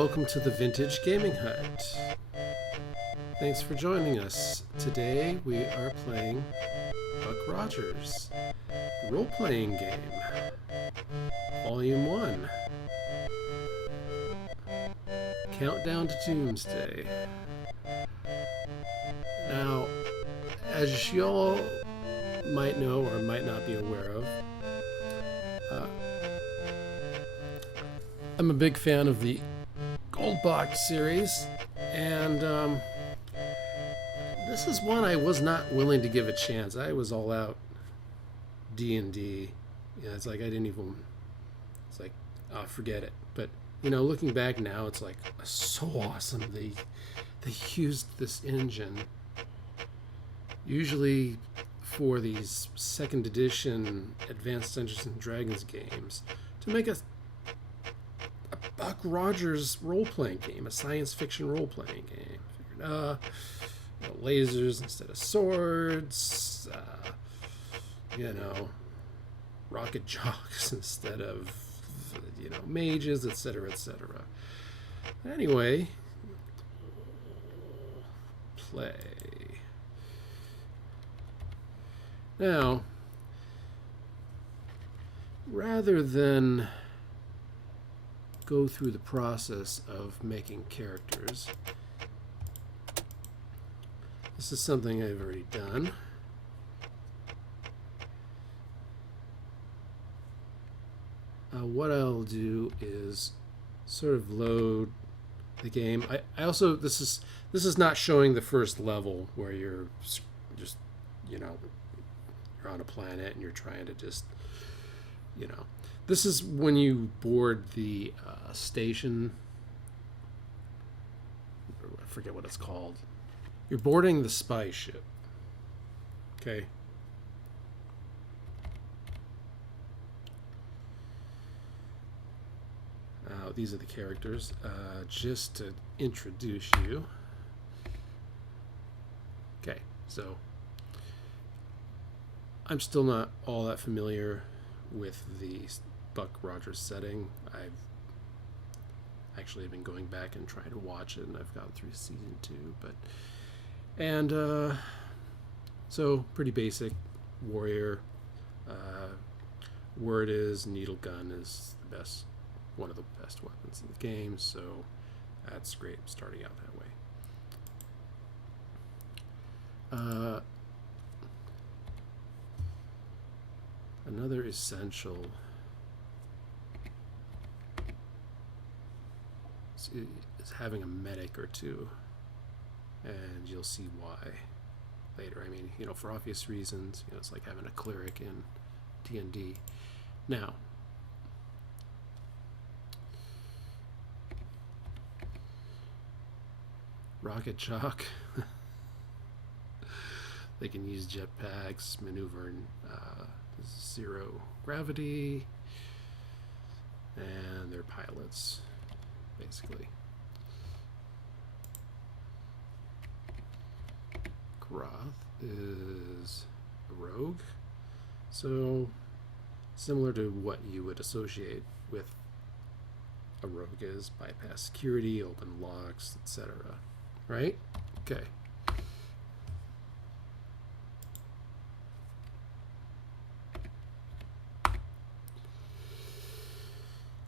welcome to the Vintage Gaming Hut. Thanks for joining us. Today we are playing Buck Rogers, role-playing game, Volume 1, Countdown to Doomsday. Now, as you all might know or might not be aware of, I'm a big fan of the Gold Box series, and this is one I was not willing to give a chance. I was all out D&D. Yeah, it's like I didn't even. It's like, oh, forget it. But you know, looking back now, it's like so awesome. They used this engine usually for these second edition Advanced Dungeons and Dragons games to make a Buck Rogers role-playing game, a science fiction role-playing game. Figured, lasers instead of swords, rocket jocks instead of, mages, etc., etc. Anyway, play. Now, rather than go through the process of making characters, this is something I've already done. What I'll do is sort of load the game. I also, this is not showing the first level where you're just, you're on a planet and you're trying to just, This is when you board the station. I forget what it's called. You're boarding the Spyship. Okay. These are the characters. Just to introduce you. Okay, so I'm still not all that familiar with the Buck Rogers setting. I've actually been going back and trying to watch it, and I've gotten through season 2, so pretty basic warrior. Word is needle gun is the best, one of the best weapons in the game, so that's great starting out that way. Another essential is having a medic or two, and you'll see why later. I mean, for obvious reasons, it's like having a cleric in D&D. Now, rocket jock. They can use jetpacks, maneuver in zero gravity, and they're pilots, basically. Groth is a rogue, so similar to what you would associate with a rogue is bypass security, open locks, etc. Right? Okay.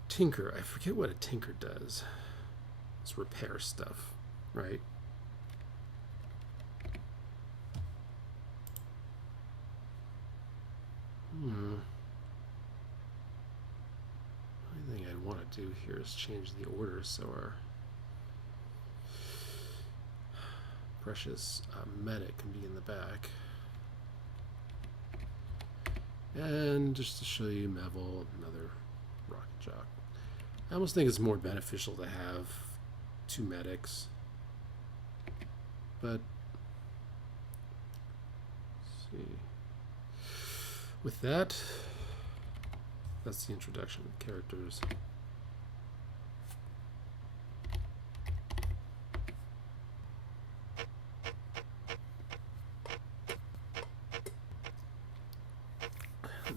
Tinker. I forget what a tinker does. It's repair stuff, right? The only thing I'd want to do here is change the order so our precious medic can be in the back. And just to show you Mevel, another rocket jock. I almost think it's more beneficial to have two medics, but let's see. With that, that's the introduction of characters.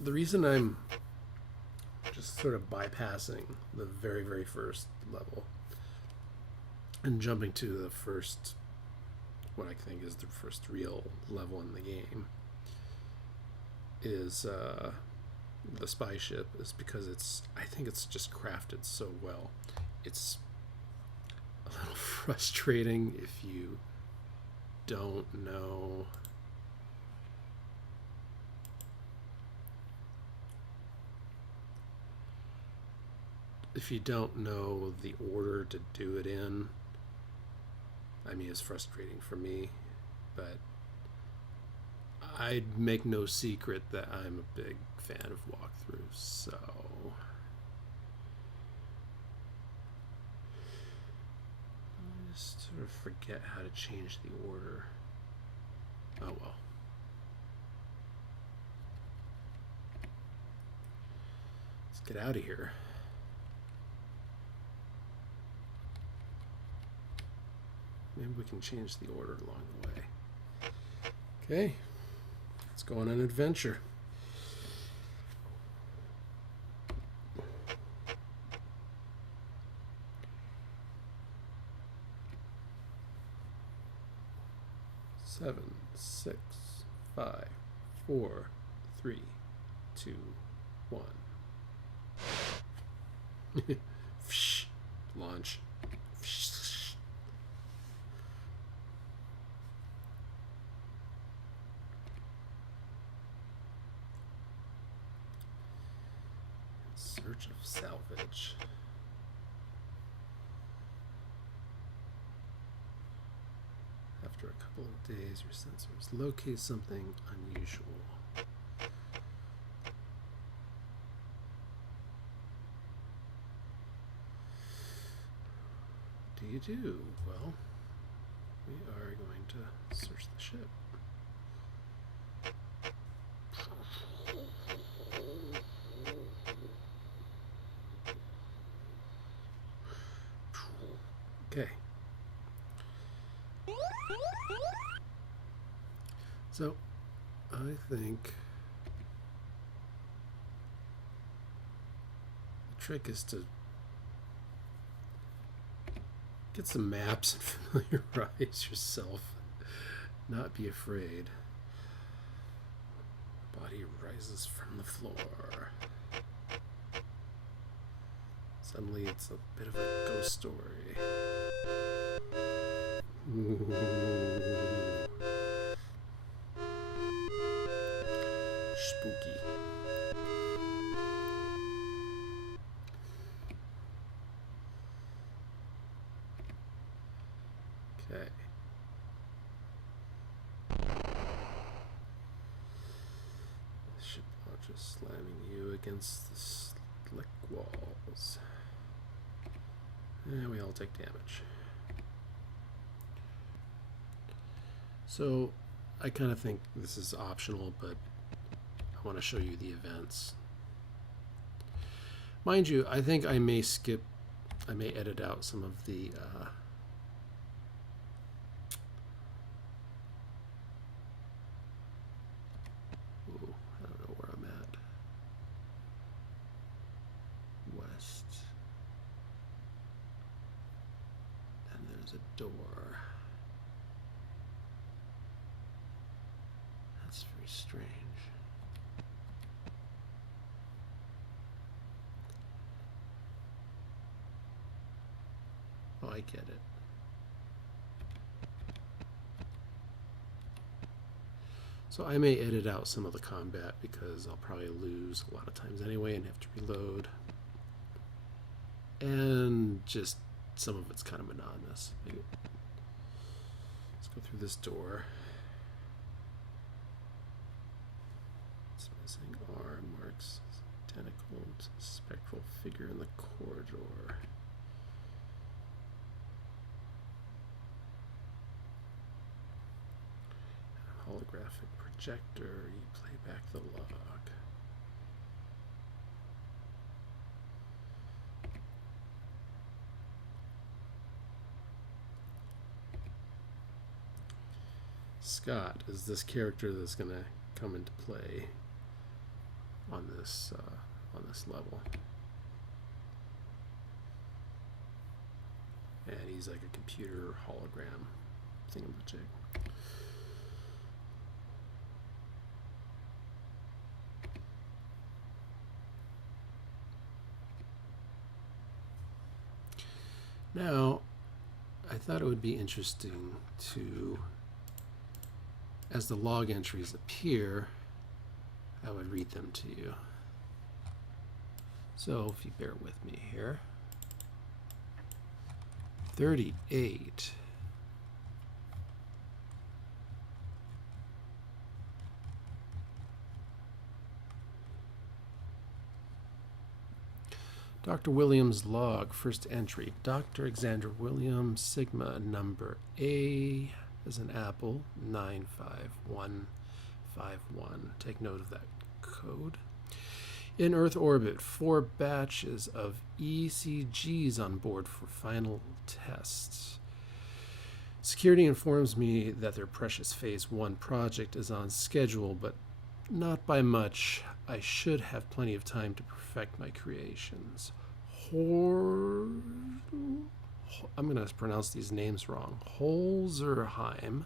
The reason I'm just sort of bypassing the very, very first level And jumping to the first, what I think is the first real level in the game, is the Spyship, is because I think it's just crafted so well. It's a little frustrating if you don't know the order to do it in. I mean, it's frustrating for me, but I'd make no secret that I'm a big fan of walkthroughs, so I just sort of forget how to change the order. Oh well. Let's get out of here. Maybe we can change the order along the way. Okay, let's go on an adventure. Seven, 6, 5, 4, 3, 2, 1. Launch. Search of salvage. After a couple of days, your sensors locate something unusual. What do you do? Well, we are going to search the ship. Okay. So, I think the trick is to get some maps and familiarize yourself. Not be afraid. Body rises from the floor. Suddenly it's a bit of a ghost story. Ooh. Spooky. Okay. The ship launches, slamming you against the slick walls. And we all take damage. So I kind of think this is optional, but I want to show you the events. Mind you, I think I may edit out some of the I don't know where I'm at. West. And there's a door. That's very strange. Oh, I get it. So I may edit out some of the combat because I'll probably lose a lot of times anyway and have to reload. And just some of it's kind of monotonous. Maybe. Let's go through this door. It's missing arm marks, tentacle, spectral figure in the corridor. Holographic projector, you play back the log. Scott is this character that's going to come into play on this level. And he's like a computer hologram thingamajig. Now, I thought it would be interesting to, as the log entries appear, I would read them to you. So if you bear with me here, 38. Dr. Williams log, first entry. Dr. Alexander Williams, Sigma number A as an apple, 95151. Take note of that code. In Earth orbit, 4 batches of ECGs on board for final tests. Security informs me that their precious Phase 1 project is on schedule, but not by much. I should have plenty of time to perfect my creations. I'm going to pronounce these names wrong. Holzerheim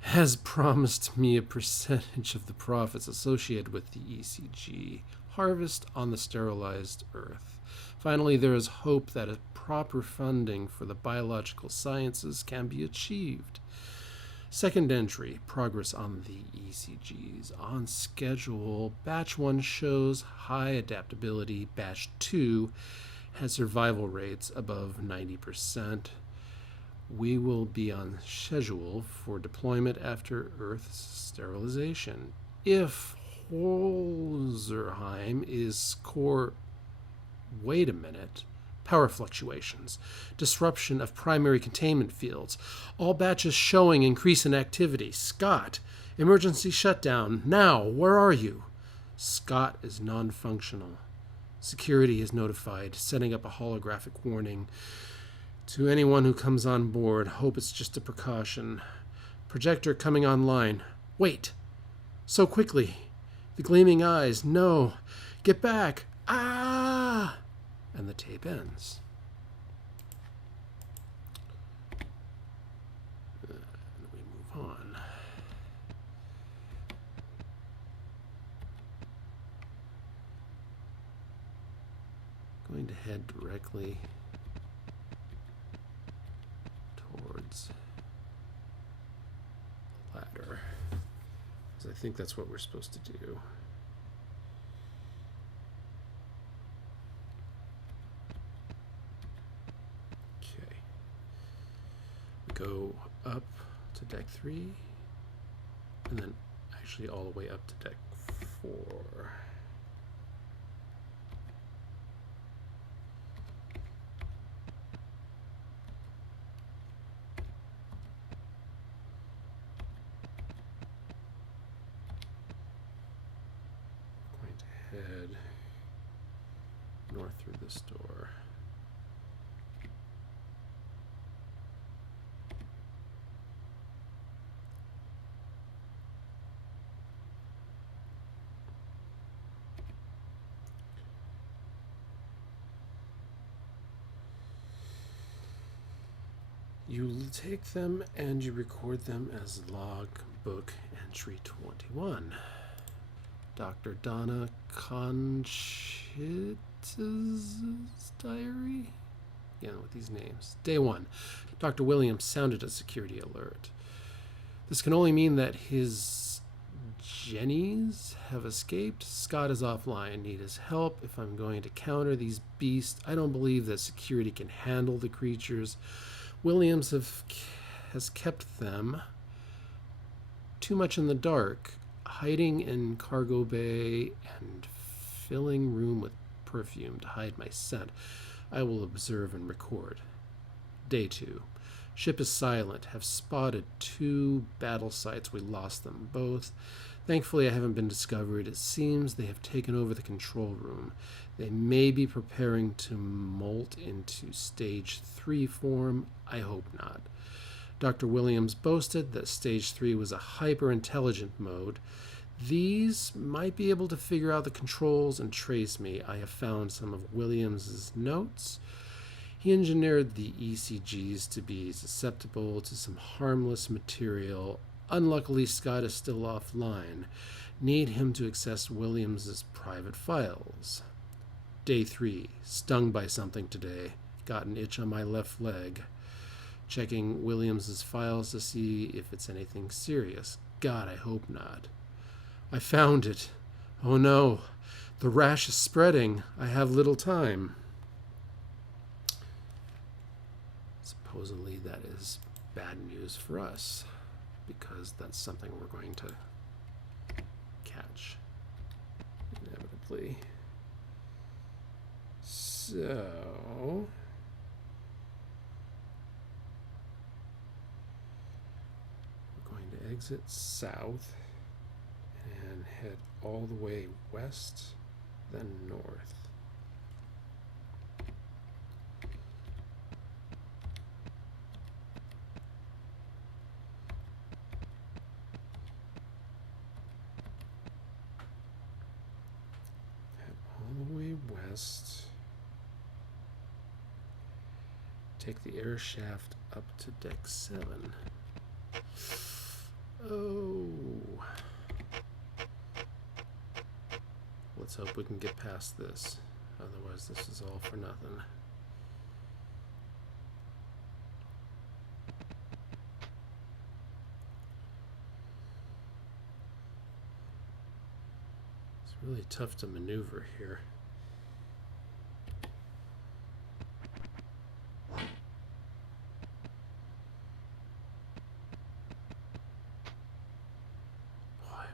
has promised me a percentage of the profits associated with the ECG harvest on the sterilized Earth. Finally, there is hope that a proper funding for the biological sciences can be achieved. Second entry, progress on the ECGs. On schedule, batch 1 shows high adaptability. Batch 2 has survival rates above 90%. We will be on schedule for deployment after Earth's sterilization. If Holzerheim is core... Wait a minute. Power fluctuations, disruption of primary containment fields, all batches showing increase in activity. Scott, emergency shutdown. Now, where are you? Scott is non-functional. Security is notified, setting up a holographic warning. To anyone who comes on board, hope it's just a precaution. Projector coming online. Wait! So quickly. The gleaming eyes. No. Get back. Ah! And the tape ends. And we move on. Going to head directly towards the ladder, because I think that's what we're supposed to do. Go up to deck 3, and then actually all the way up to deck 4. Going to head north through this door. You take them and you record them as logbook entry 21. Dr. Donna Conchita's diary? Again, with these names. Day 1. Dr. Williams sounded a security alert. This can only mean that his Jennies have escaped. Scott is offline. Need his help if I'm going to counter these beasts. I don't believe that security can handle the creatures. Williams has kept them too much in the dark, hiding in cargo bay and filling room with perfume to hide my scent. I will observe and record. Day 2. Ship is silent. Have spotted 2 battle sites. We lost them both. Thankfully, I haven't been discovered. It seems they have taken over the control room. They may be preparing to molt into stage 3 form. I hope not. Dr. Williams boasted that stage 3 was a hyper-intelligent mode. These might be able to figure out the controls and trace me. I have found some of Williams's notes. He engineered the ECGs to be susceptible to some harmless material. Unluckily, Scott is still offline. Need him to access Williams's private files. Day 3. Stung by something today. Got an itch on my left leg. Checking Williams's files to see if it's anything serious. God, I hope not. I found it. Oh no. The rash is spreading. I have little time. Supposedly that is bad news for us, because that's something we're going to catch inevitably. So we're going to exit south and head all the way west, then north. West. Take the air shaft up to deck 7. Oh. Let's hope we can get past this. Otherwise, this is all for nothing. It's really tough to maneuver here.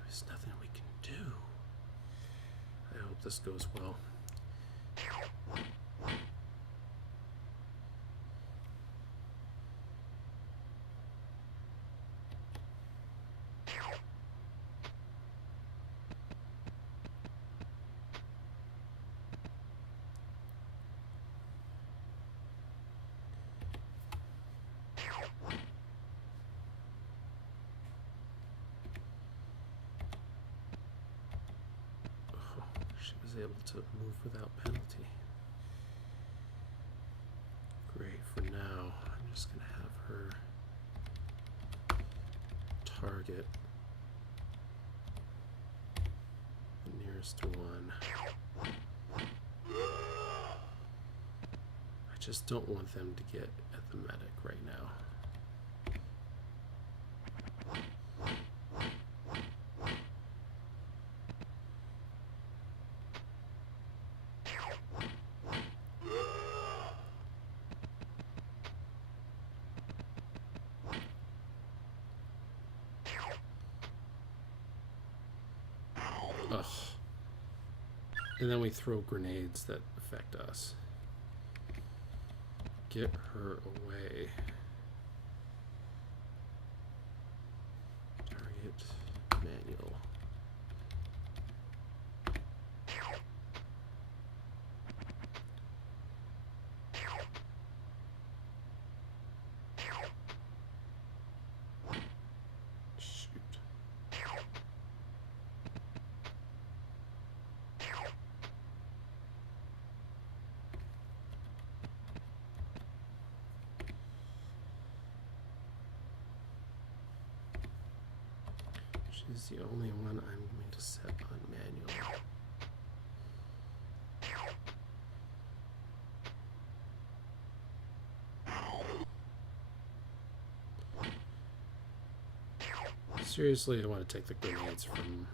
There's nothing we can do. I hope this goes well. Able to move without penalty. Great. For now, I'm just going to have her target the nearest one. I just don't want them to get at the medic right now. Ugh. And then we throw grenades that affect us. Get her away. Target manual. She's the only one I'm going to set on manual. Seriously, I want to take the grenades from...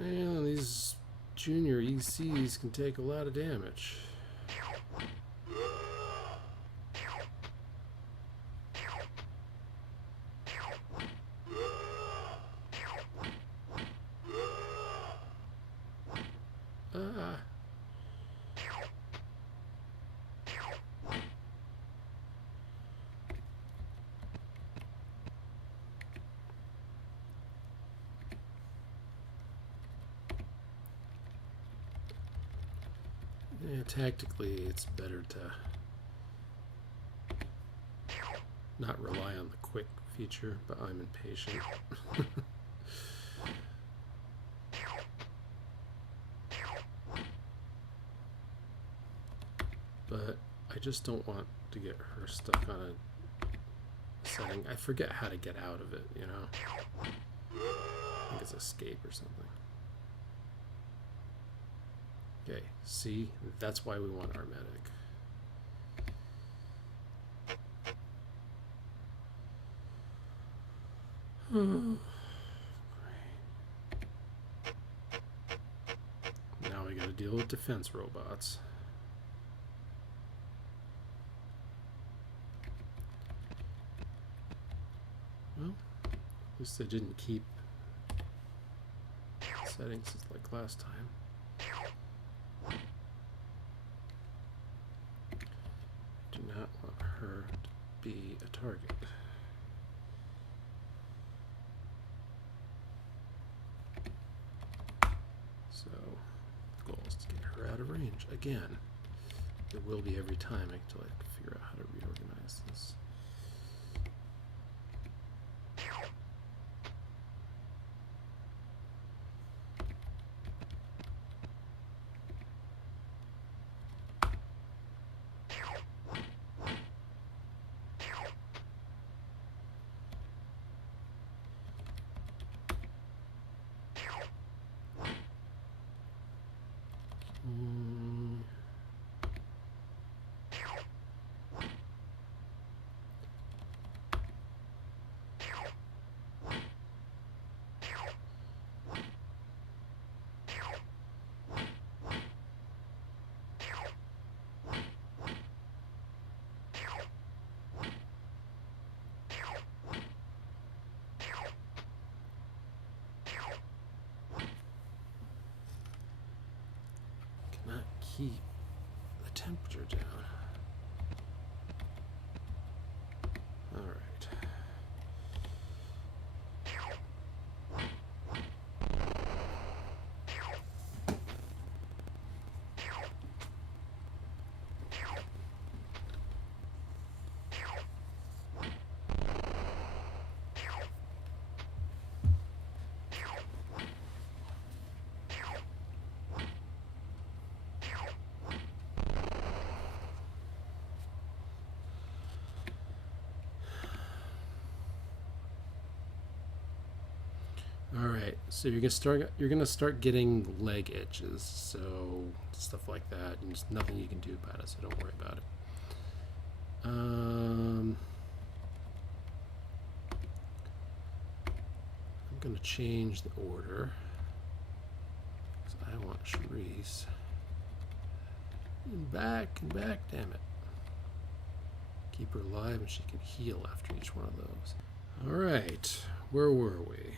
And these junior ECs can take a lot of damage. Yeah, tactically, it's better to not rely on the quick feature, but I'm impatient. But I just don't want to get her stuck on a setting. I forget how to get out of it, you know? I think it's escape or something. Okay, see? That's why we want our medic. Now we gotta deal with defense robots. Well, at least they didn't keep settings like last time. Do not want her to be a target. So the goal is to get her out of range again. It will be every time until I figure out how to reorganize this. Keep the temperature down. All right. All right, so you're gonna start getting leg itches, so stuff like that, and there's nothing you can do about it, so don't worry about it. I'm gonna change the order, because I want Charisse. And back, damn it. Keep her alive and she can heal after each one of those. All right, where were we?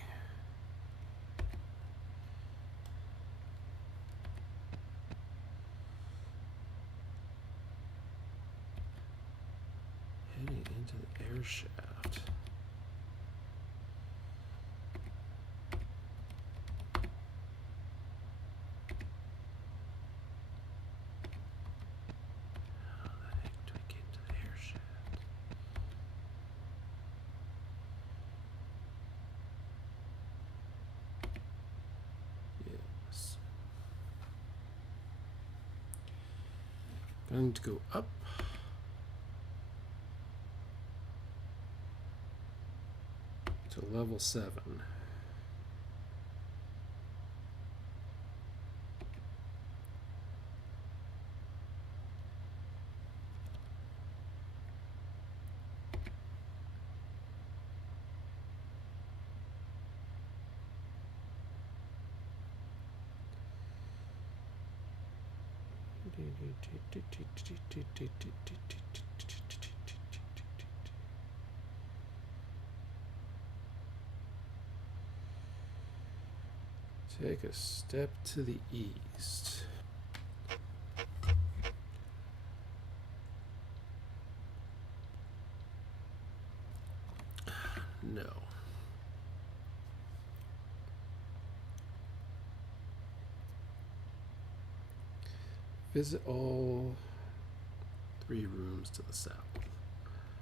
Heading into the air shaft. How the heck do we get into the air shaft? Yes. Going to go up. To level 7. Take a step to the east. No. Visit all 3 rooms to the south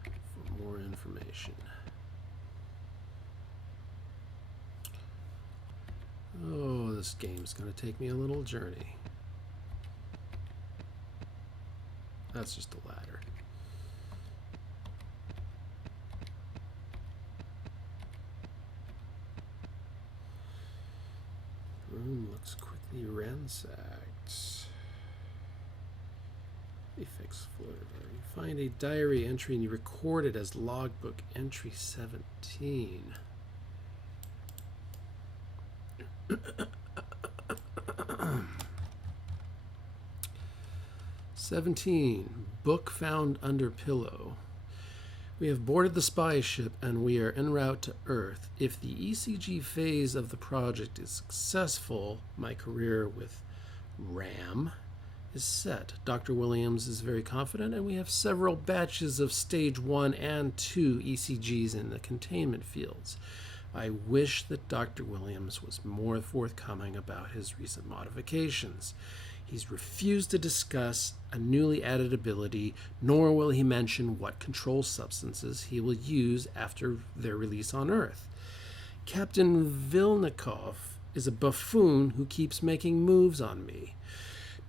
for more information. Oh, this game's going to take me a little journey. That's just a ladder. Room looks quickly ransacked. Prefix folder. You find a diary entry and you record it as logbook entry 17. 17. Book found under pillow. We have boarded the Spyship and we are en route to Earth. If the ECG phase of the project is successful, my career with RAM is set. Dr. Williams is very confident, and we have several batches of stage 1 and 2 ECGs in the containment fields. I wish that Dr. Williams was more forthcoming about his recent modifications. He's refused to discuss a newly added ability, nor will he mention what control substances he will use after their release on Earth. Captain Vilnikov is a buffoon who keeps making moves on me.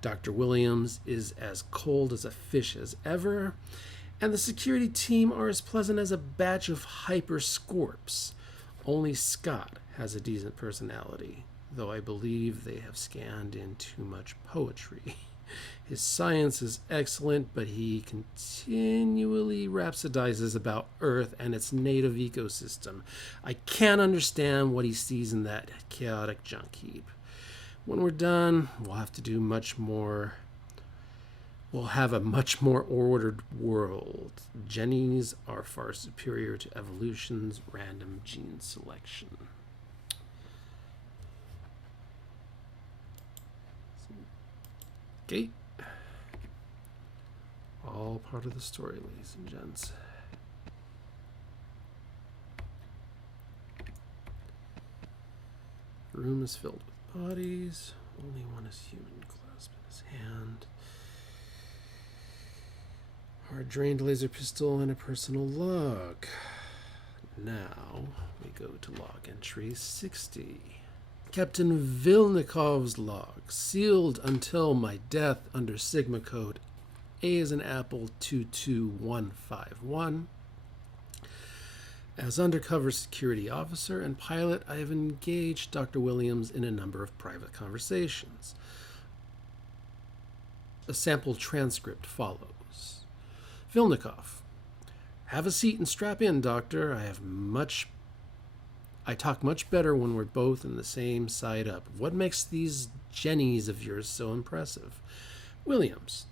Dr. Williams is as cold as a fish as ever, and the security team are as pleasant as a batch of hyper-scorps. Only Scott has a decent personality, though I believe they have scanned in too much poetry. His science is excellent, but he continually rhapsodizes about Earth and its native ecosystem. I can't understand what he sees in that chaotic junk heap. When we're done, we'll have to do much more. We'll have a much more ordered world. Jennies are far superior to evolution's random gene selection. Okay. All part of the story, ladies and gents. The room is filled with bodies. Only one is human, clasped in his hand. Hard drained laser pistol and a personal log. Now we go to log entry 60. Captain Vilnikov's log, sealed until my death under Sigma code A as in Apple 22151. As undercover security officer and pilot, I have engaged Dr. Williams in a number of private conversations. A sample transcript follows. Vilnikov, have a seat and strap in, Doctor. I talk much better when we're both in the same side up. What makes these jennies of yours so impressive? Williams,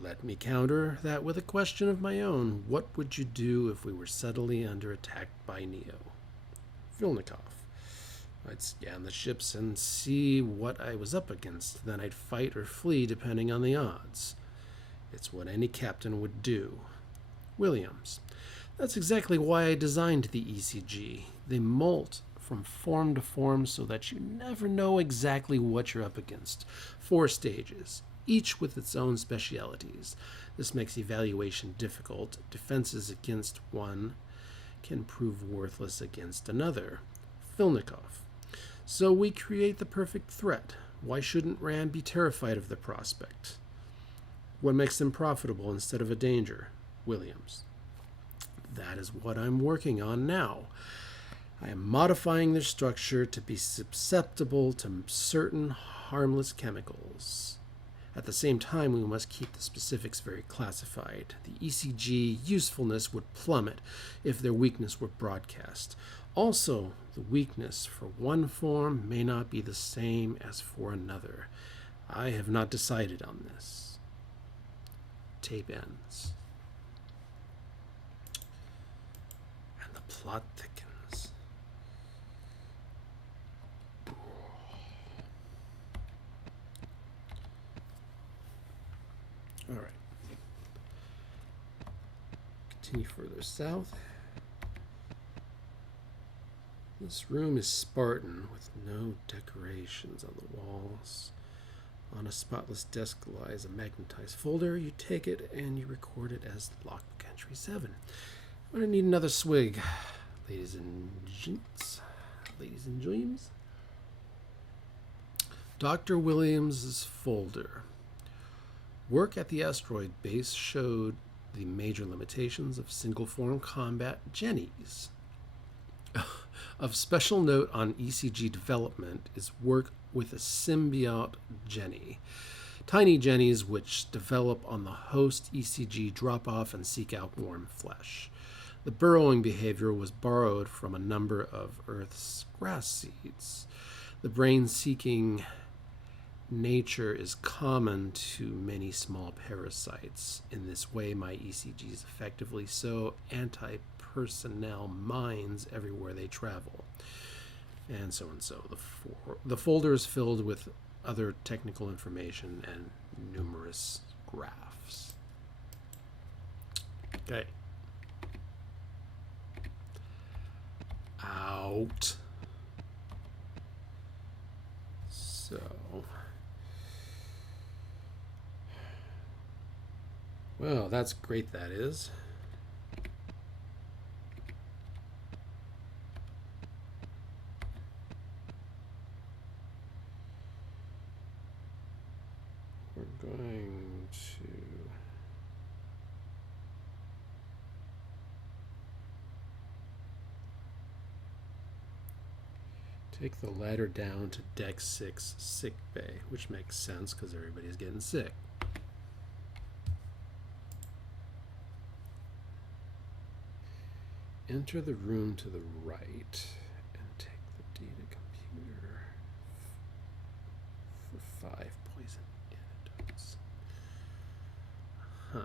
let me counter that with a question of my own. What would you do if we were suddenly under attack by Neo? Vilnikov, I'd scan the ships and see what I was up against. Then I'd fight or flee depending on the odds. It's what any captain would do. Williams, that's exactly why I designed the ECG. They molt from form to form so that you never know exactly what you're up against. 4 stages, each with its own specialities. This makes evaluation difficult. Defenses against one can prove worthless against another. Vilnikov, so we create the perfect threat. Why shouldn't RAM be terrified of the prospect? What makes them profitable instead of a danger? Williams, that is what I'm working on now. I am modifying their structure to be susceptible to certain harmless chemicals. At the same time, we must keep the specifics very classified. The ECG usefulness would plummet if their weakness were broadcast. Also, the weakness for one form may not be the same as for another. I have not decided on this. Tape ends. And the plot thickens. All right. Continue further south. This room is Spartan with no decorations on the walls. On a spotless desk lies a magnetized folder. You take it and you record it as logbook entry 7. I'm going to need another swig. Ladies and gents. Ladies and dreams. Dr. Williams's folder. Work at the asteroid base showed the major limitations of single-form combat jennies. Of special note on ECG development is work with a symbiote jenny. Tiny jennies which develop on the host ECG drop off and seek out warm flesh. The burrowing behavior was borrowed from a number of Earth's grass seeds. The brain-seeking nature is common to many small parasites. In this way, my ECGs effectively sow anti-personnel mines everywhere they travel. And so and so. The folder is filled with other technical information and numerous graphs. Okay. Out. So. Well, that's great, that is. We're going to take the ladder down to Deck 6 sick bay, which makes sense because everybody's getting sick. Enter the room to the right and take the data computer for 5 poison antidotes. Huh.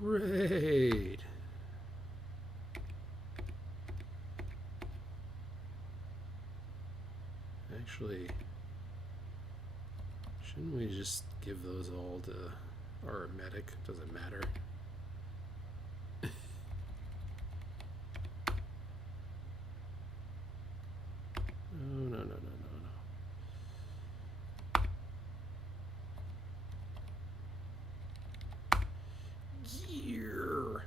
Great. Actually, shouldn't we just give those all to our medic? Does it matter? No. Gear.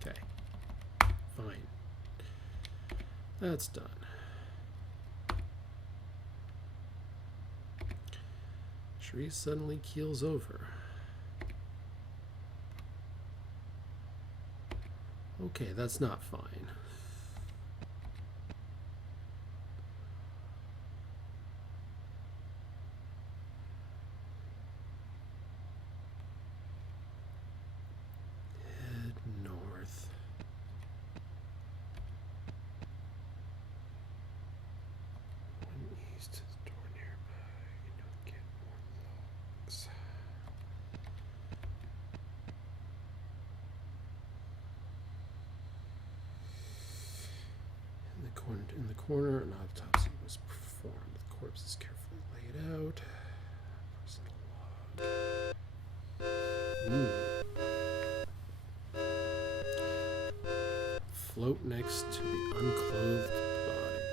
Okay. Fine. That's done. Tree suddenly keels over. Okay, that's not fine. Head north. One east to the door nearby. You don't get more logs. In the corner, an autopsy was performed. The corpse is carefully laid out. Personal log. Float next to the unclothed body.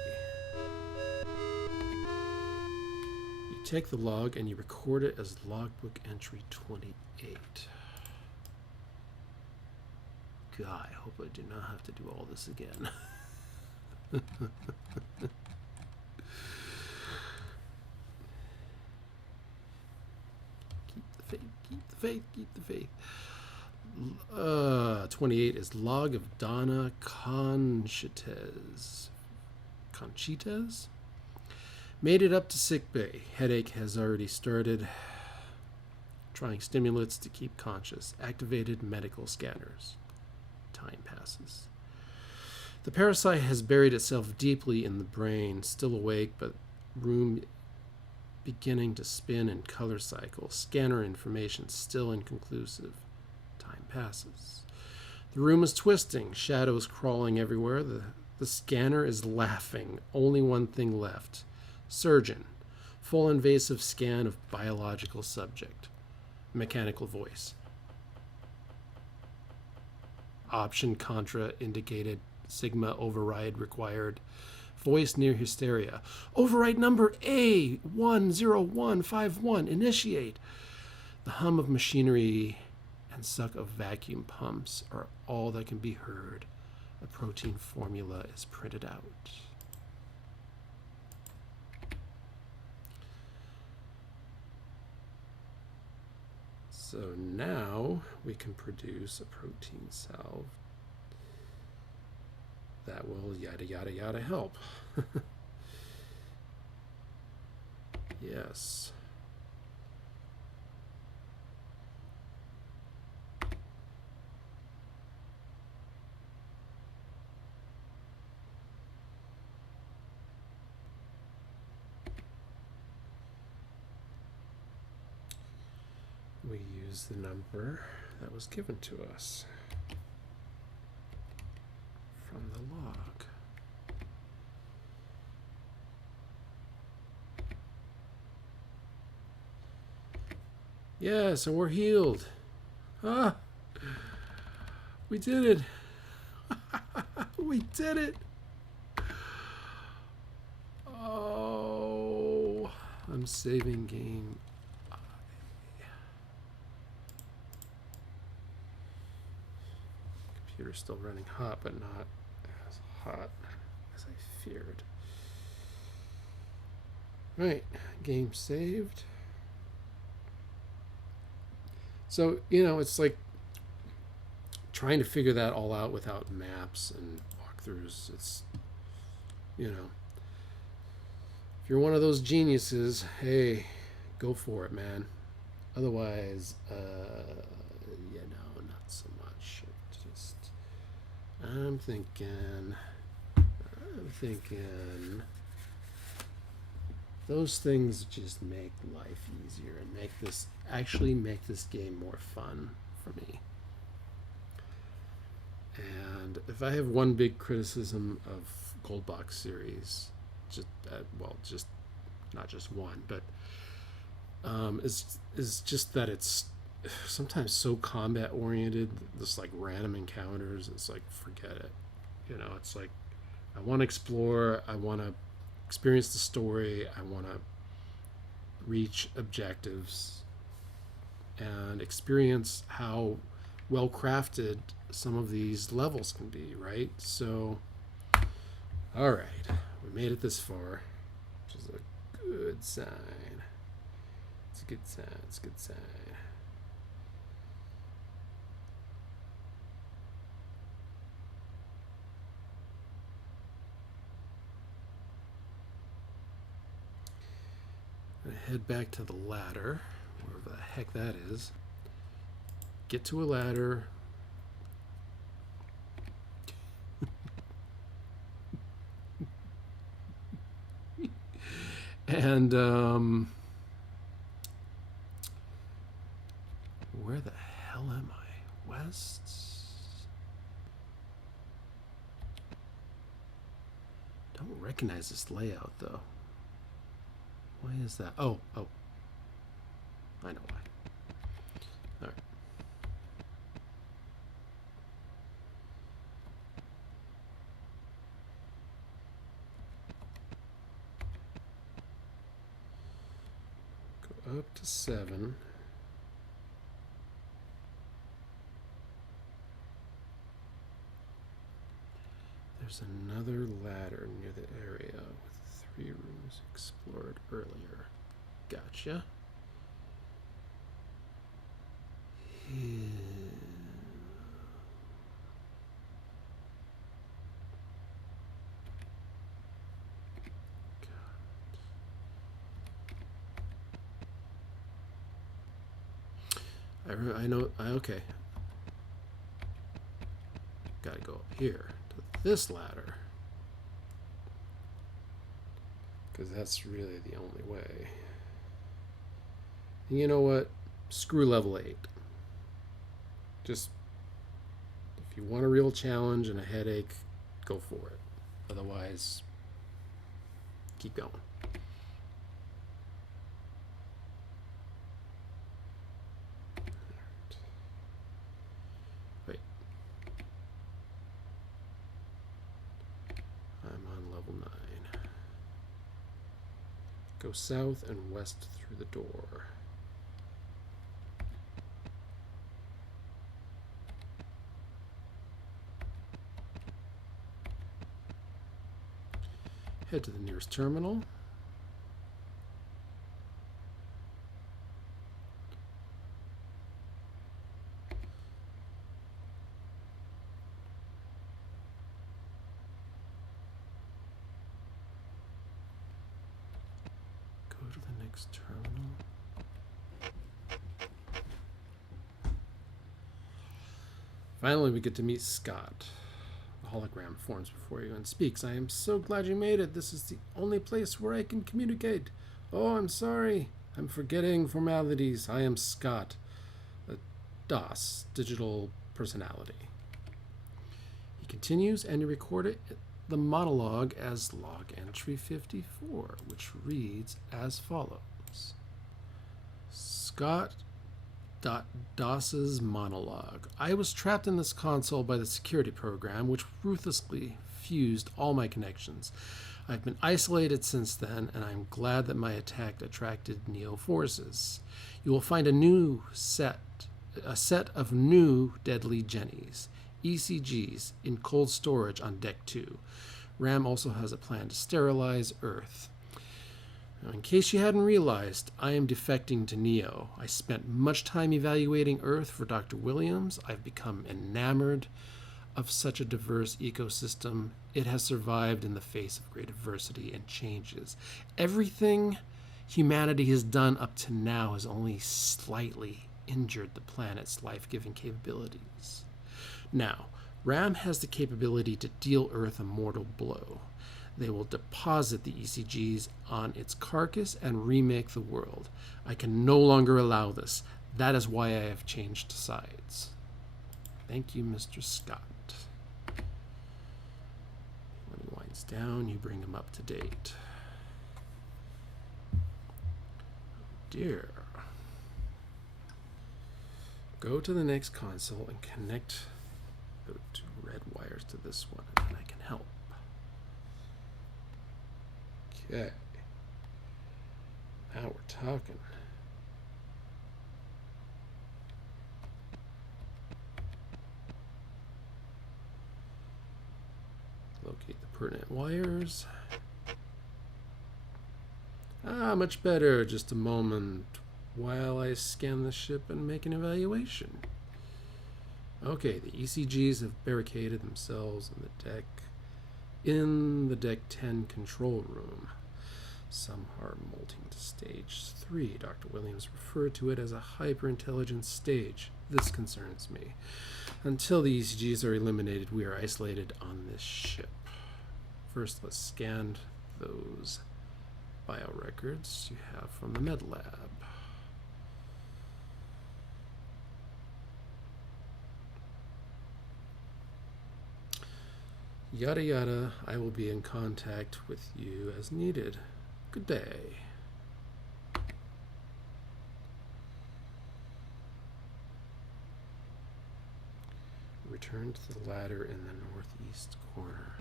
You take the log and you record it as logbook entry 28. God, I hope I do not have to do all this again. Keep the faith. 28 is log of Donna Conchites. Made it up to sickbay. Headache has already started. Trying stimulants to keep conscious. Activated medical scanners. Time passes. The parasite has buried itself deeply in the brain, still awake, but room beginning to spin in color cycle. Scanner information still inconclusive. Time passes. The room is twisting, shadows crawling everywhere. The scanner is laughing. Only one thing left. Surgeon. Full invasive scan of biological subject. Mechanical voice. Option contra indicated. Sigma override required. Voice near hysteria. Override number A10151. Initiate. The hum of machinery and suck of vacuum pumps are all that can be heard. A protein formula is printed out. So now we can produce a protein salve that will yada yada yada help. Yes. We use the number that was given to us from the log. Yeah, so we're healed. Ah, we did it. We did it. Oh, I'm saving game. Computer's still running hot, but not as hot as I feared. Right, game saved. So, you know, it's like trying to figure that all out without maps and walkthroughs. It's, you know, if you're one of those geniuses, hey, go for it, man. Otherwise, you know, not so much. Just, I'm thinking those things just make life easier and actually make this game more fun for me. And if I have one big criticism of Gold Box series, just not just one, but is just that it's sometimes so combat oriented. This like random encounters. It's like, forget it. You know, it's like I want to explore. I want to experience the story. I want to reach objectives and experience how well crafted some of these levels can be, right? So, all right, we made it this far, which is a good sign. It's a good sign. It's a good sign. I'm gonna head back to the ladder, wherever the heck that is. Get to a ladder. And where the hell am I? West? Don't recognize this layout though. Why is that? Oh. I know why. All right. Go up to 7. There's another ladder near the area with 3 rooms explored earlier. Gotcha. I know. Okay. Gotta go up here to this ladder, because that's really the only way. And you know what? Screw level 8. Just If you want a real challenge and a headache, go for it. Otherwise, keep going. Wait. I'm on level 9. Go south and west through the door. Head to the nearest terminal. Go to the next terminal. Finally, we get to meet Scott. The hologram forms before you and speaks. I am so glad you made it. This is the only place where I can communicate. Oh, I'm sorry. I'm forgetting formalities. I am Scott, a DOS, digital personality. He continues, and you record it, the monologue as log entry 54, which reads as follows. Scott DOS's monologue. I was trapped in this console by the security program, which ruthlessly fused all my connections. I've been isolated since then, and I'm glad that my attack attracted Neo forces. You will find a set of new deadly Jennies, ECGs, in cold storage on Deck 2. RAM also has a plan to sterilize Earth. Now, in case you hadn't realized, I am defecting to Neo. I spent much time evaluating Earth for Dr. Williams. I've become enamored of such a diverse ecosystem. It has survived in the face of great adversity and changes. Everything humanity has done up to now has only slightly injured the planet's life-giving capabilities. Now, RAM has the capability to deal Earth a mortal blow. They will deposit the ECGs on its carcass and remake the world. I can no longer allow this. That is why I have changed sides. Thank you, Mr. Scott. When he winds down, you bring him up to date. Oh dear. Go to the next console and connect the 2 red wires to this one, and then I can help. Okay. Now we're talking. Locate the pertinent wires. Ah, much better. Just a moment while I scan the ship and make an evaluation. Okay, the ECGs have barricaded themselves in the Deck 10 control room. Some are molting to stage 3. Dr. Williams referred to it as a hyper-intelligence stage. This concerns me. Until the ECGs are eliminated, we are isolated on this ship. First, let's scan those biorecords you have from the med lab. Yada yada, I will be in contact with you as needed. Good day. Return to the ladder in the northeast corner.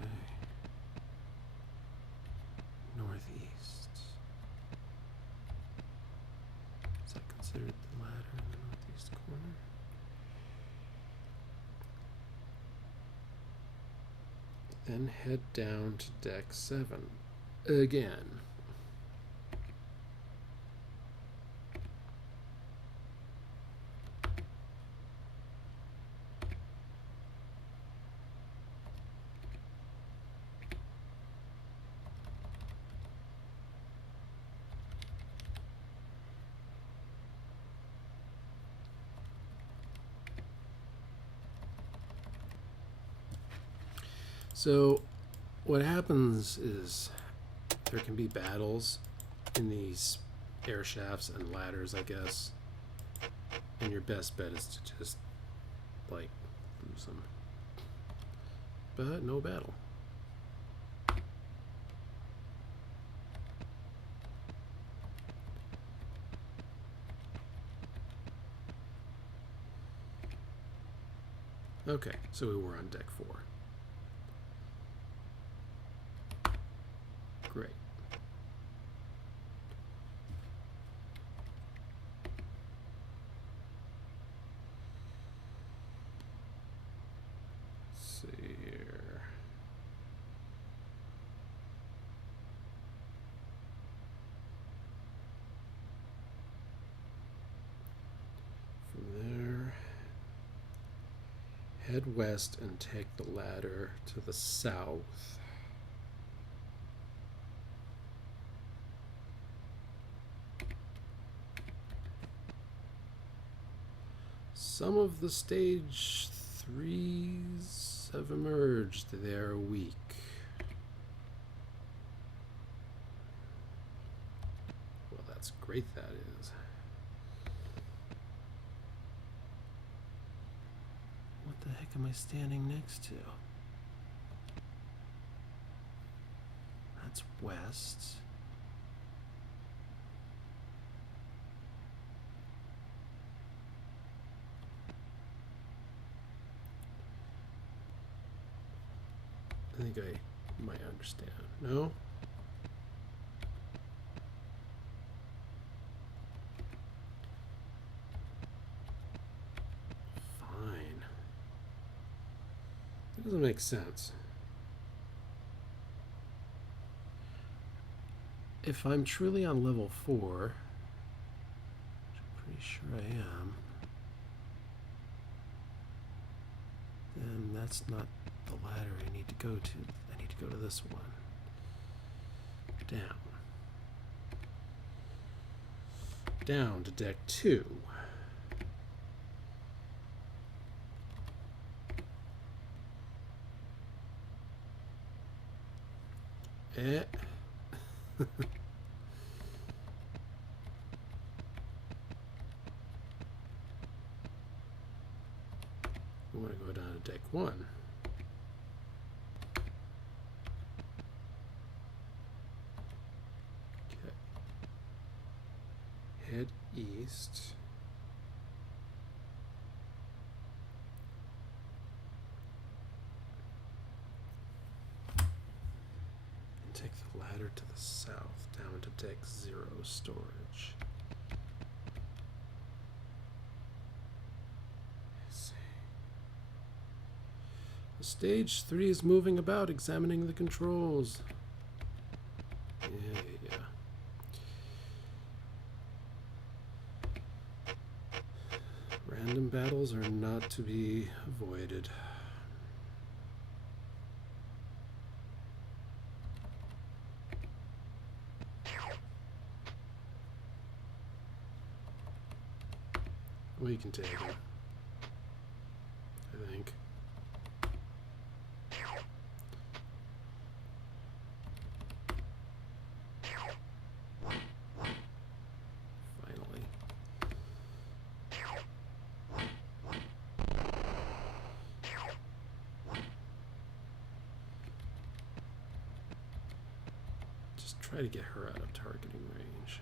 Okay. Northeast. Is that considered the ladder in the northeast corner? Then head down to Deck 7 again. So what happens is there can be battles in these air shafts and ladders, I guess. And your best bet is to just, like, lose them. But no battle. Okay, so we were on deck 4. Great. Let's see here. From there, head west and take the ladder to the south. Some of the stage 3s have emerged. They are weak. Well, that's great, that is. What the heck am I standing next to? That's west. I think I might understand. No? Fine. That doesn't make sense. If I'm truly on level 4, which I'm pretty sure I am, then that's not the ladder I need to go to. I need to go to this one. Down. Down to deck 2. Eh. We want to go down to deck 1. Okay. Head east. And take the ladder to the south, down to deck 0 storage. Stage 3 is moving about, examining the controls. Yeah. Random battles are not to be avoided. We can take him, I think. Try to get her out of targeting range.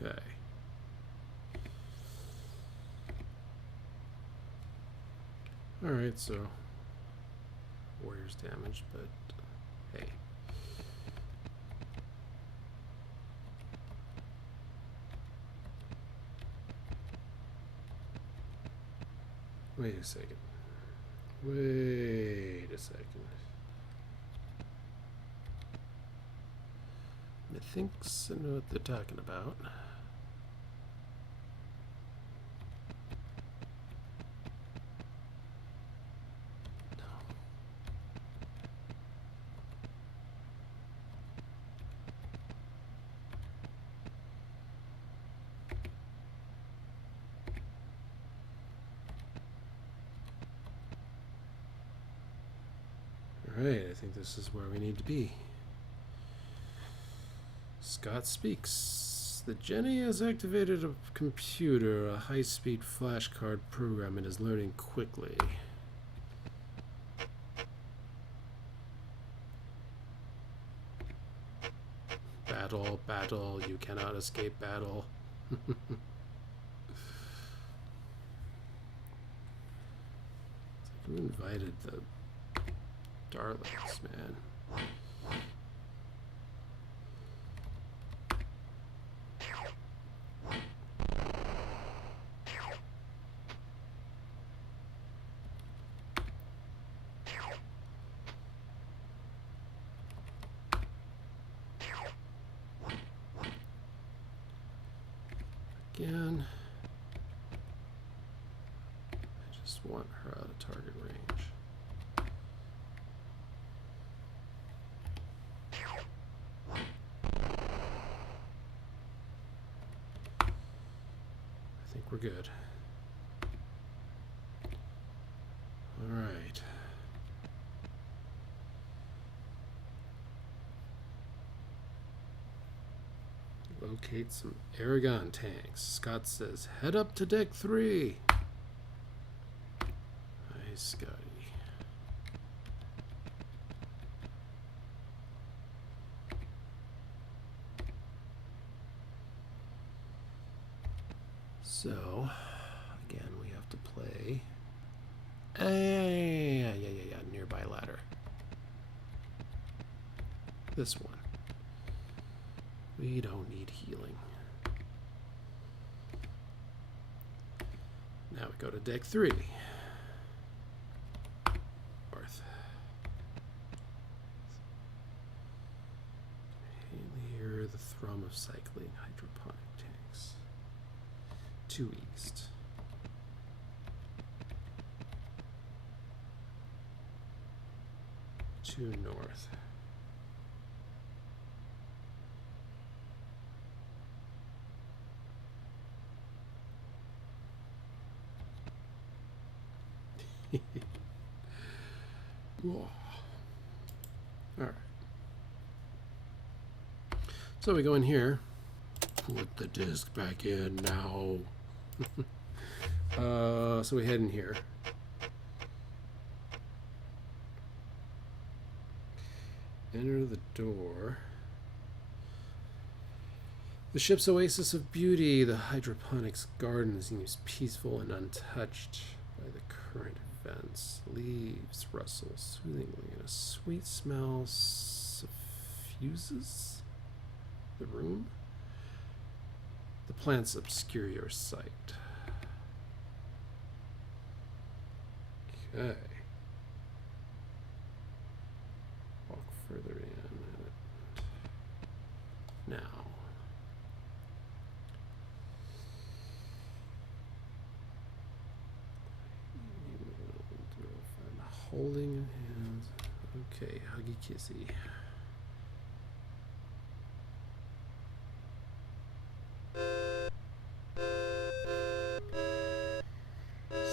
Okay. Alright, so warrior's damaged, but hey. Wait a second. Wait a second. Methinks I know what they're talking about. Alright, I think this is where we need to be. Scott speaks. The Jenny has activated a computer, a high-speed flashcard program, and is learning quickly. Battle, battle, you cannot escape battle. Who invited the darlings, man? Again, I just want her out of target range. I think we're good. All right. Locate some Aragon tanks. Scott says, head up to deck 3. Hi, Scotty. So, again, we have to play. Yeah, nearby ladder. This one. We don't need healing. Now we go to deck 3. North. Hear the thrum of cycling hydroponic tanks. 2 east. 2 north. All right. So we go in here. Put the disc back in now. So we head in here. Enter the door. The ship's oasis of beauty, the hydroponics garden, seems peaceful and untouched by the current events. Leaves rustle soothingly, and a sweet smell suffuses the room. The plants obscure your sight. Okay. Walk further in. Now. Holding hands. Okay, huggy kissy.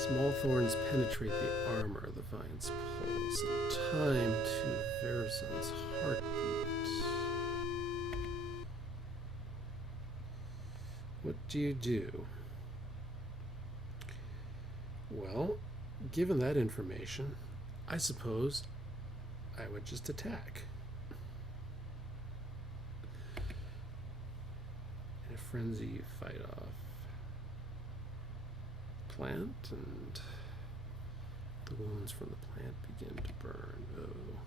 Small thorns penetrate the armor, the vine's pulse, in time to Verison's heartbeat. What do you do? Well, given that information, I suppose I would just attack. In a frenzy, you fight off plant, and the wounds from the plant begin to burn. Oh.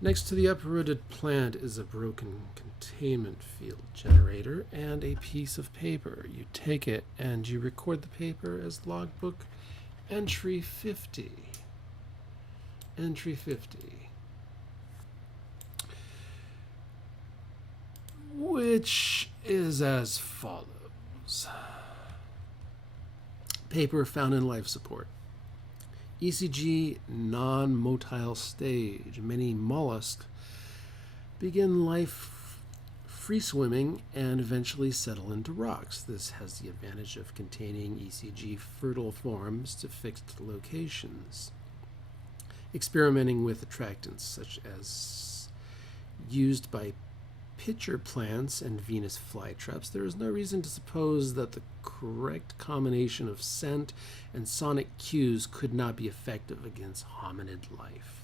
Next to the uprooted plant is a broken containment field generator and a piece of paper. You take it and you record the paper as logbook entry 50. Entry 50. Which is as follows. Paper found in life support. ECG non-motile stage. Many mollusks begin life free swimming and eventually settle into rocks. This has the advantage of containing ECG fertile forms to fixed locations. Experimenting with attractants such as used by pitcher plants and Venus flytraps, there is no reason to suppose that the correct combination of scent and sonic cues could not be effective against hominid life.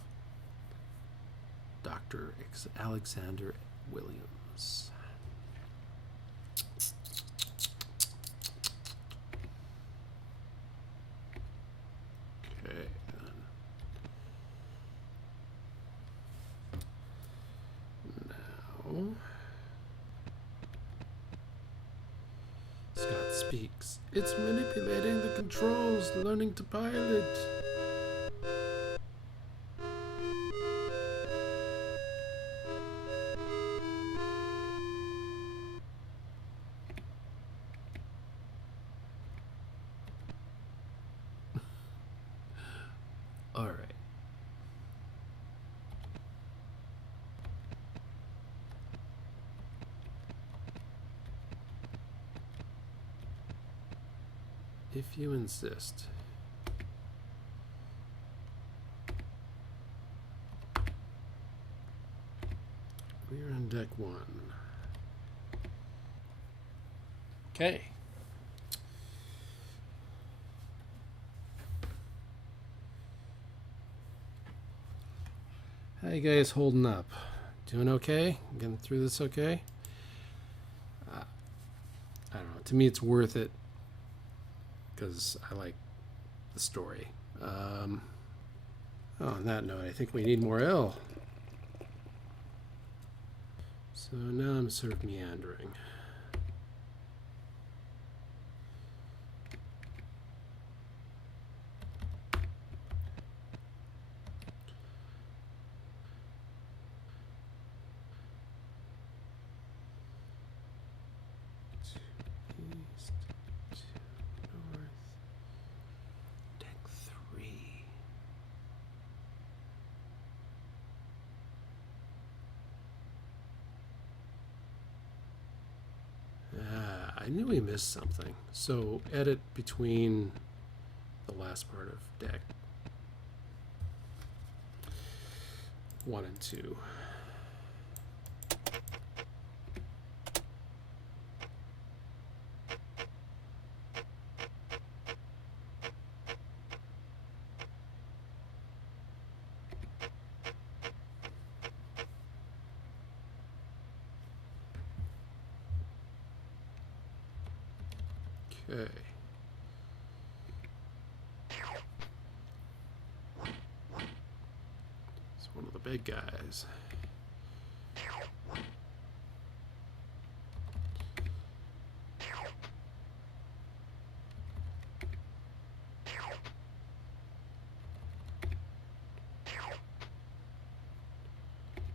Dr. Alexander Williams. Okay, then. Now, Scott speaks. It's manipulating the controls, learning to pilot. All right. If you insist. We're on deck 1. Okay. How you guys holding up? Doing okay? Getting through this okay? I don't know. To me, it's worth it because I like the story. On that note, I think we need more L. So now I'm sort of meandering. East to north. Deck 3. I knew we missed something. So edit between the last part of deck 1 and 2. Okay. It's one of the big guys.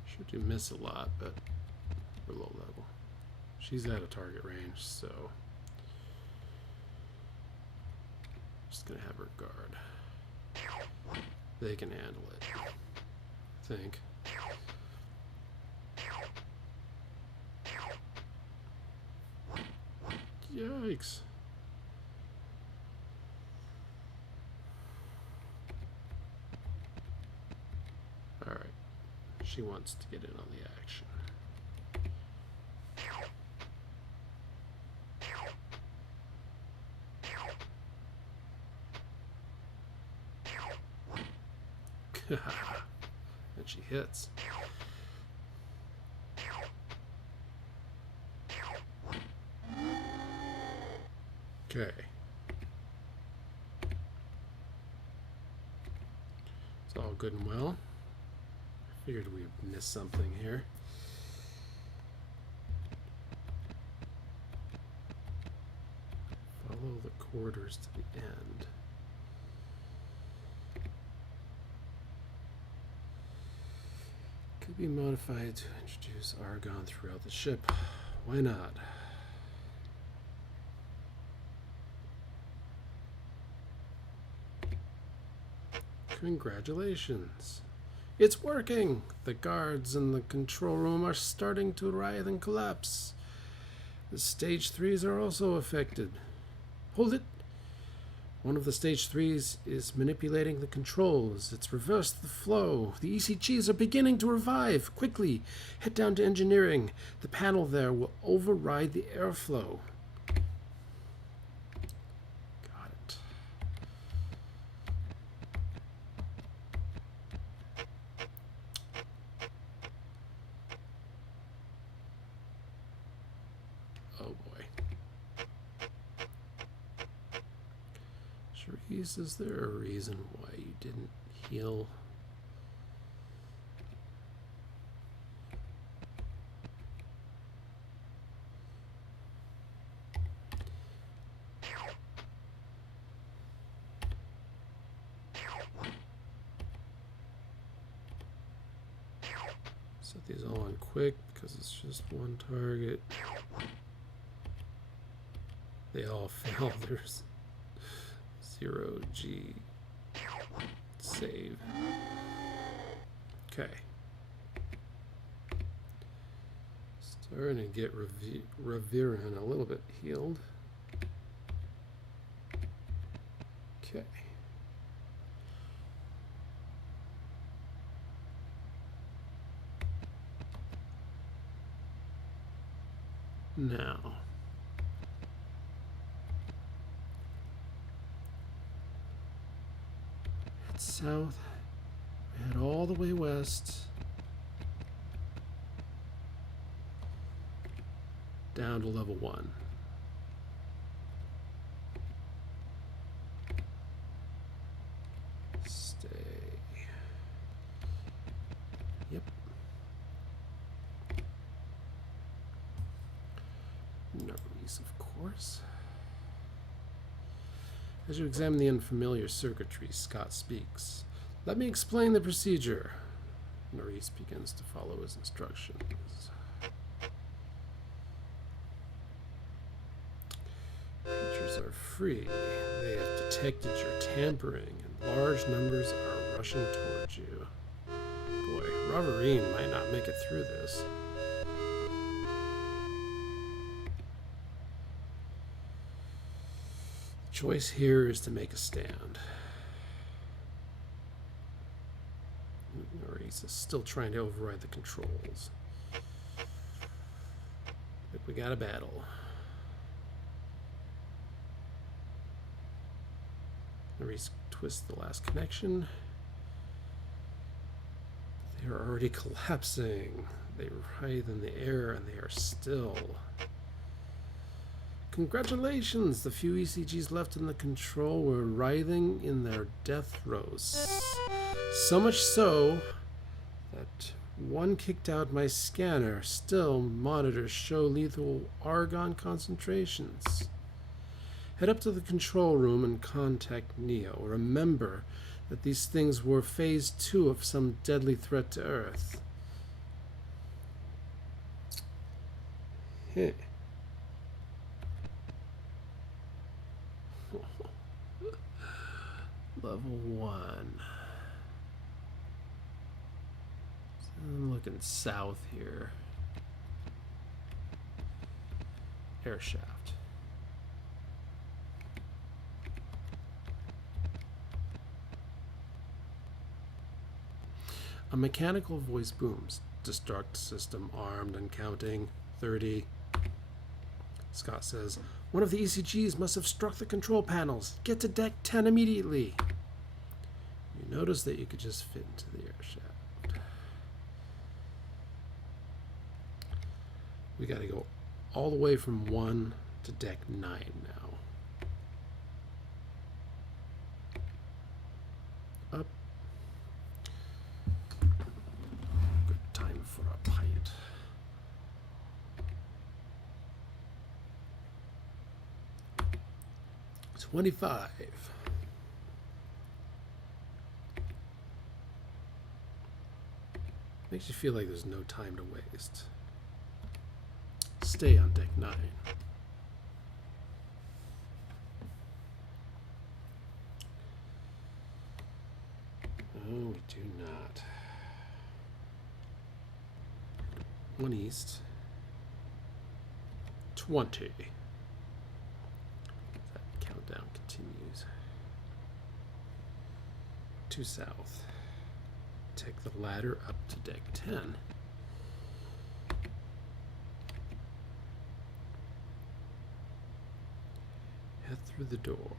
Should do miss a lot, but we're low level. She's at a target range, so just gonna have her guard. They can handle it, I think. Yikes. Alright. She wants to get in on the action. And she hits. Okay. It's all good and well. I figured we missed something here. Follow the corridors to the end. Could be modified to introduce argon throughout the ship. Why not? Congratulations. It's working! The guards in the control room are starting to writhe and collapse. The stage 3s are also affected. Hold it! One of the stage 3s is manipulating the controls. It's reversed the flow. The ECGs are beginning to revive. Quickly, head down to engineering. The panel there will override the airflow. Got it. Oh boy. Cherise, is there a reason why you didn't heal? Set these all on quick because it's just one target. They all fail. There's 0G save. Okay. Starting to get Revirin a little bit healed. Okay. Now. Head south. Head all the way west. Down to level 1. Stay. Yep. Nervous, of course. As you examine the unfamiliar circuitry, Scott speaks. Let me explain the procedure. Maurice begins to follow his instructions. Creatures are free. They have detected your tampering, and large numbers are rushing towards you. Boy, Roverine might not make it through this. The choice here is to make a stand. Maurice is still trying to override the controls. But we got a battle. Maurice twists the last connection. They are already collapsing. They writhe in the air and they are still. Congratulations! The few ECGs left in the control were writhing in their death throes. So much so that one kicked out my scanner. Still, monitors show lethal argon concentrations. Head up to the control room and contact Neo. Remember that these things were phase 2 of some deadly threat to Earth. Heh. Level 1. So I'm looking south here. Air shaft. A mechanical voice booms. Destruct system armed and counting. 30. Scott says, one of the ECGs must have struck the control panels. Get to deck 10 immediately. You notice that you could just fit into the air shaft. We got to go all the way from 1 to deck 9 now. Up. Good time for a pint. It's 25. Makes you feel like there's no time to waste. Stay on deck 9. Oh, we do not. 1 east. 20. That countdown continues. 2 south. Take the ladder up to deck 10. Head through the door.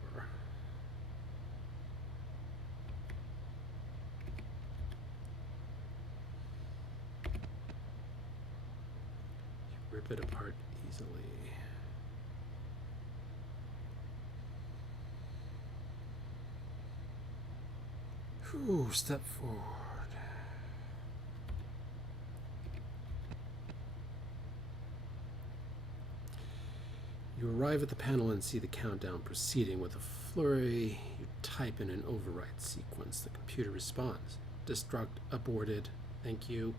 Rip it apart easily. Whew, step forward. You arrive at the panel and see the countdown proceeding. With a flurry, you type in an override sequence. The computer responds. Destruct aborted. Thank you.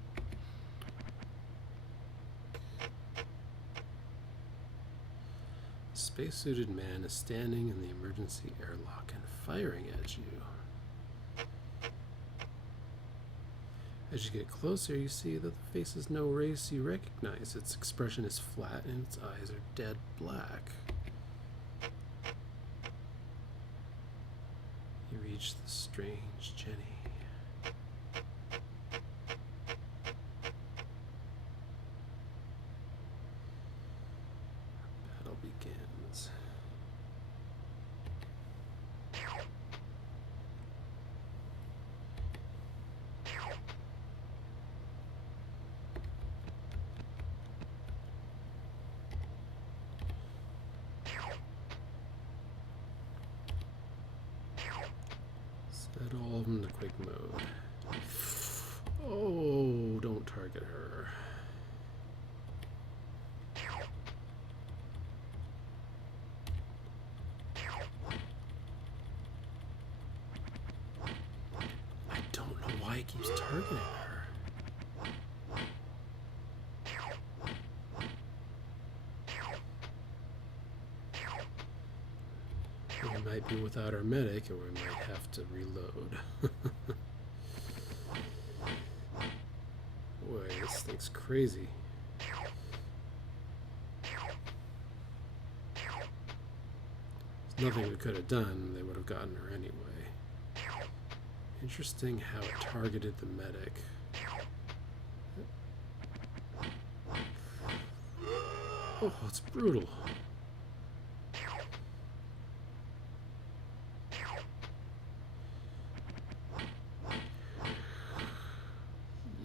A spacesuited man is standing in the emergency airlock and firing at you. As you get closer, you see that the face is no race you recognize. Its expression is flat and its eyes are dead black. You reach the strange Jenny. Battle begins. Set all of them to quick mode. Oh, don't target her. I don't know why it keeps targeting her. We might be without our medic, or we might have to reload. Boy, this thing's crazy. There's nothing we could have done. They would have gotten her anyway. Interesting how it targeted the medic. Oh, it's brutal.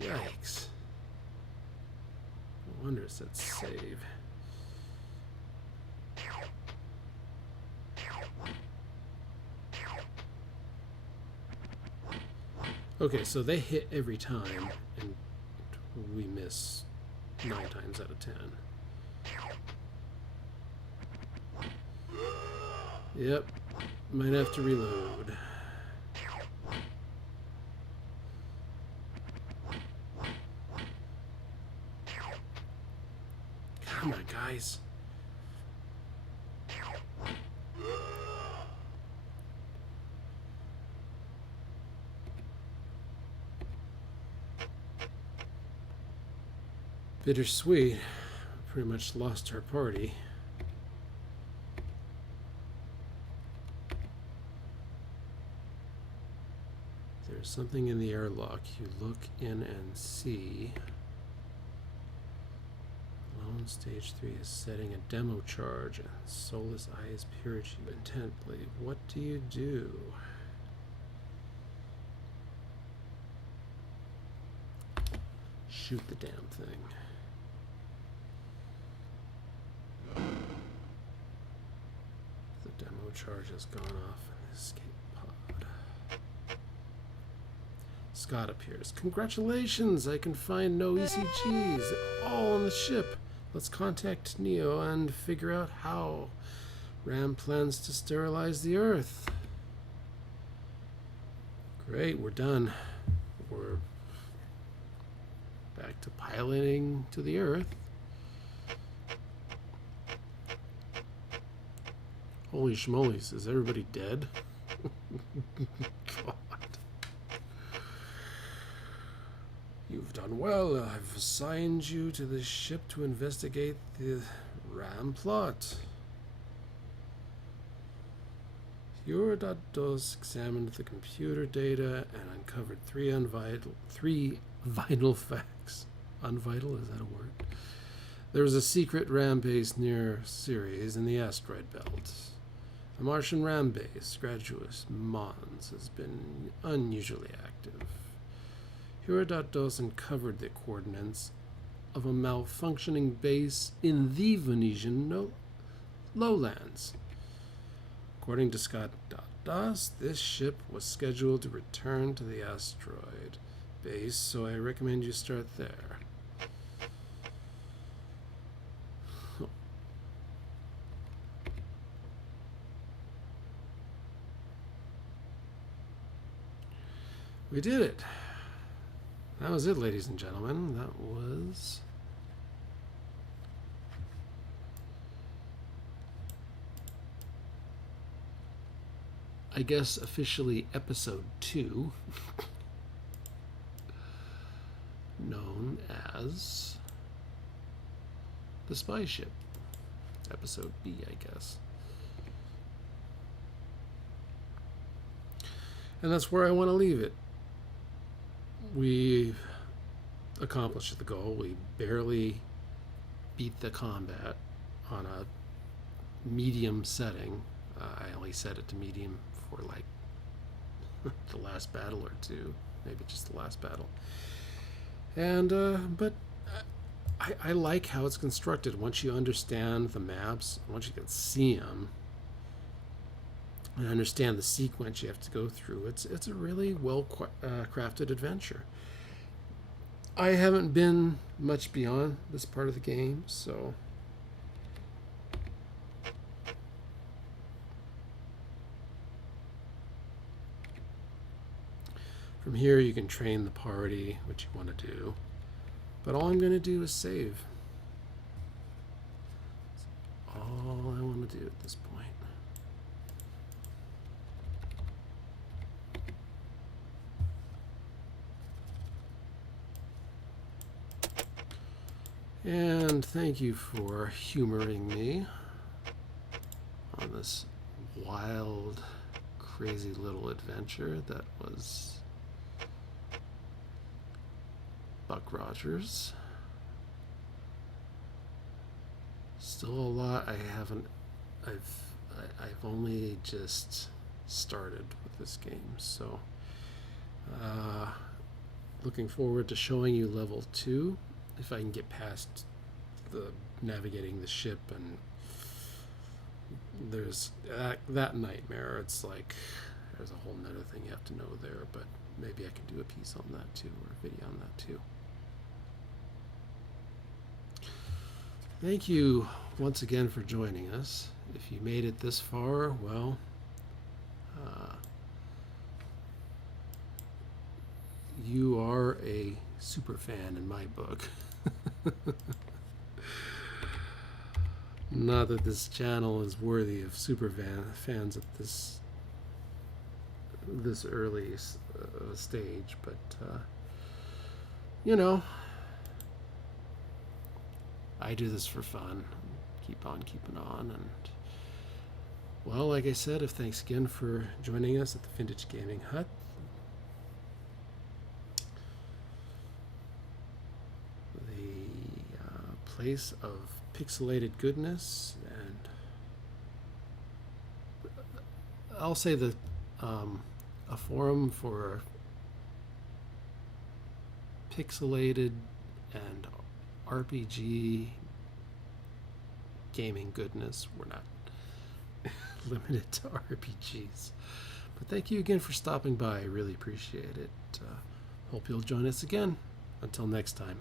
Yikes. No wonder it said save. Okay, so they hit every time, and we miss 9 times out of 10. Yep, might have to reload. Come on, guys. Bittersweet. Pretty much lost our party. There's something in the airlock. You look in and see. Lone Stage 3 is setting a demo charge, and Soulless eyes peer at you intently. What do you do? Shoot the damn thing. The demo charge has gone off in the escape pod. Scott appears. Congratulations! I can find no ECGs. All on the ship. Let's contact Neo and figure out how. Ram plans to sterilize the Earth. Great, we're done. We're back to piloting to the Earth. Holy schmolies, is everybody dead? God. You've have done well. I've assigned you to this ship to investigate the RAM plot. Hero.dos examined the computer data and uncovered three vital facts. Unvital, is that a word? There was a secret RAM base near Ceres in the asteroid belt. A Martian RAM base, Graduus Mons, has been unusually active. Hero.dos uncovered the coordinates of a malfunctioning base in the Venetian lowlands. According to Scott.dos, this ship was scheduled to return to the asteroid base, so I recommend you start there. We did it. That was it, ladies and gentlemen. That was... I guess officially episode 2, known as the Spyship. Episode B, I guess. And that's where I want to leave it. We accomplished the goal. We barely beat the combat on a medium setting. I only set it to medium for like the last battle or two, maybe just the last battle. And but I like how it's constructed. Once you understand the maps, once you can see them and understand the sequence you have to go through, it's a really well crafted adventure. I haven't been much beyond this part of the game, so from here you can train the party, what you want to do. But all I'm going to do is save. That's all I want to do at this point. And thank you for humoring me on this wild, crazy little adventure that was Buck Rogers. Still a lot I've only just started with this game, so looking forward to showing you level 2 if I can get past the navigating the ship, and there's that nightmare. It's like there's a whole nother thing you have to know there, but maybe I can do a piece on that too, or a video on that too. Thank you once again for joining us. If you made it this far, well, you are a super fan in my book. Not that this channel is worthy of super fans at this early stage, but you know, I do this for fun. Keep on keeping on. And well, like I said, thanks again for joining us at the Vintage Gaming Hut. Place of pixelated goodness, and I'll say that a forum for pixelated and RPG gaming goodness. We're not limited to RPGs, but thank you again for stopping by. I really appreciate it. Hope you'll join us again. Until next time.